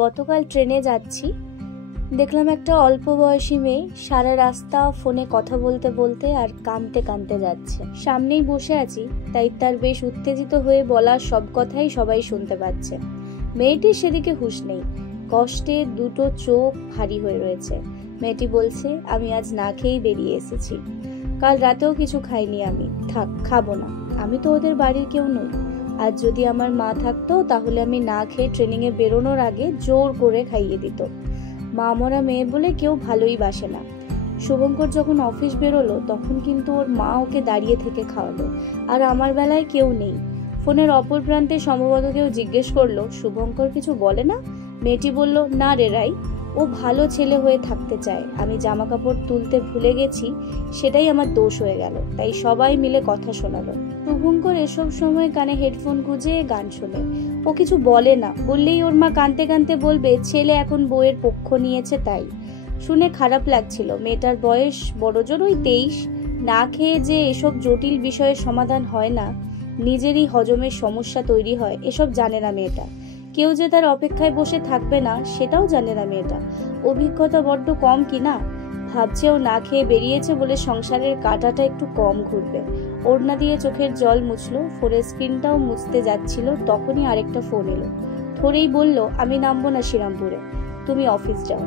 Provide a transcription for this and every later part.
গতকাল ট্রেনে যাচ্ছি, দেখলাম একটা অল্প বয়সী মেয়ে সারা রাস্তা ফোনে কথা বলতে বলতে আর কাঁদতে কাঁদতে যাচ্ছে। সামনেই বসে আছি, তাই তার বেশ উত্তেজিত হয়ে বলা সব কথাই সবাই শুনতে পাচ্ছে। মেয়েটির সেদিকে হুঁশ নেই, কষ্টে দুটো চোখ ভারী হয়ে রয়েছে। মেয়েটি বলছে, আমি আজ না খেয়েই বেরিয়ে এসেছি, কাল রাতেও কিছু খাইনি আমি, থাক খাবো না, আমি তো ওদের বাড়ির কেউ নই। আজ যদি আমার মা থাকতো তাহলে আমি না খেয়ে ট্রেনিংয়ে বেরোনোর আগে জোর করে খাইয়ে দিত। মা মরা মেয়ে বলে কেউ ভালোই বাসে না। শুভঙ্কর যখন অফিস বেরোলো তখন কিন্তু ওর মা ওকে দাঁড়িয়ে থেকে খাওয়ালো, আর আমার বেলায় কেউ নেই। ফোনের অপর প্রান্তে সম্ভবত কেউ জিজ্ঞেস করলো, শুভঙ্কর কিছু বলে না? মেয়েটি বলল, না রে রাই, ও ভালো ছেলে হয়ে থাকতে চায়, আমি জামা কাপড় তুলতে ভুলে গেছি, সেটাই আমার দোষ হয়ে গেল, তাই সবাই মিলে কথা শোনালো। শুভঙ্কর এসব সময় কানে হেডফোন গুঁজে গান শোনে। ও কিছু বলে না, বললেই ওর মা কাঁদতে কাঁদতে বলবে ছেলে এখন বউয়ের পক্ষ নিয়েছে তাই। শুনে খারাপ লাগছিল। মেয়েটার বয়স বড়জোর ওই 23। না খেয়ে যে এসব জটিল বিষয়ের সমাধান হয় না, নিজেরই হজমের সমস্যা তৈরি হয়, এসব জানে না মেয়েটা। কেউ যে তার অপেক্ষায় বসে থাকবে না সেটাও জানে না মেয়েটা। অভিজ্ঞতা বড্ড কম কিনা। ভাবছে ও না খেয়ে বেরিয়েছে বলে সংসারের কাঁটাটা একটু কম ঘুরবে। ওড়না দিয়ে চোখের জল মুছলো, ফোনের স্ক্রিনটাও মুছতে যাচ্ছিল, তখনই আরেকটা ফোন এলো। ধরেই বলল, আমি নামবো না শ্রীরামপুরে, তুমি অফিস যাও।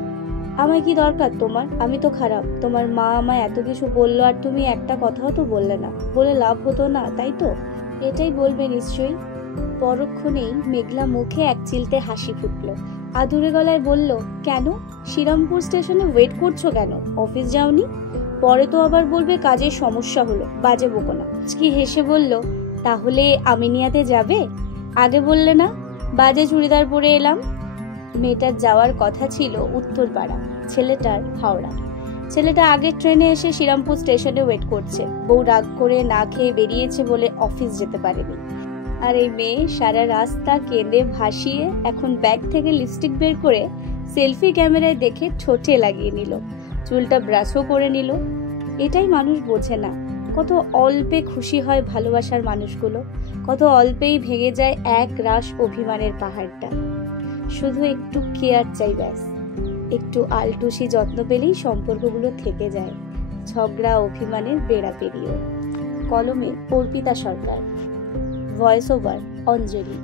আমায় কি দরকার তোমার? আমি তো খারাপ, তোমার মা আমায় এত কিছু বললো আর তুমি একটা কথাও তো বললে না, বলে লাভ হতো না তাই তো? এটাই বলবে নিশ্চয়ই। পরক্ষণেই মেঘলা মুখে এক চিলতে হাসি ফুটলো। আদুরে গলায় বলল, কেন শ্রীরামপুর স্টেশনে ওয়েট করছো কেন? অফিস যাওনি? পরে তো আবার বলবে কাজের সমস্যা হলো, বাজে বকো না। কি হেসে বলল, তাহলে আমিনিয়াতে যাবে? আগে বললে না? বাজে চুড়িদার পরে এলাম। মেয়েটার যাওয়ার কথা ছিল উত্তরপাড়া, ছেলেটার হাওড়া। ছেলেটা আগের ট্রেনে এসে শ্রীরামপুর স্টেশনে ওয়েট করছে। বউ রাগ করে না খেয়ে বেরিয়েছে বলে অফিস যেতে পারেনি। আর এই মেয়ে সারা রাস্তা কেঁদে ভাসিয়ে এখন ব্যাগ থেকে লিপস্টিক বের করে সেলফি ক্যামেরায় দেখে ঠোঁটে লাগিয়ে নিল, চুলটা ব্রাশও করে নিল। এটাই মানুষ বোঝে না, কত অল্পে খুশি হয় ভালোবাসার মানুষগুলো, কত অল্পেই ভেঙে যায় এক রাশ অভিমানের পাহাড়টা। শুধু একটু কেয়ার চাই ব্যাস, একটু আলটুসি যত্ন পেলেই সম্পর্কগুলো থেকে যায়, ঝগড়া অভিমানের বেড়া পেরিয়েও। কলমে অর্পিতা সরকার, ভয়েস ওভার অঞ্জলি।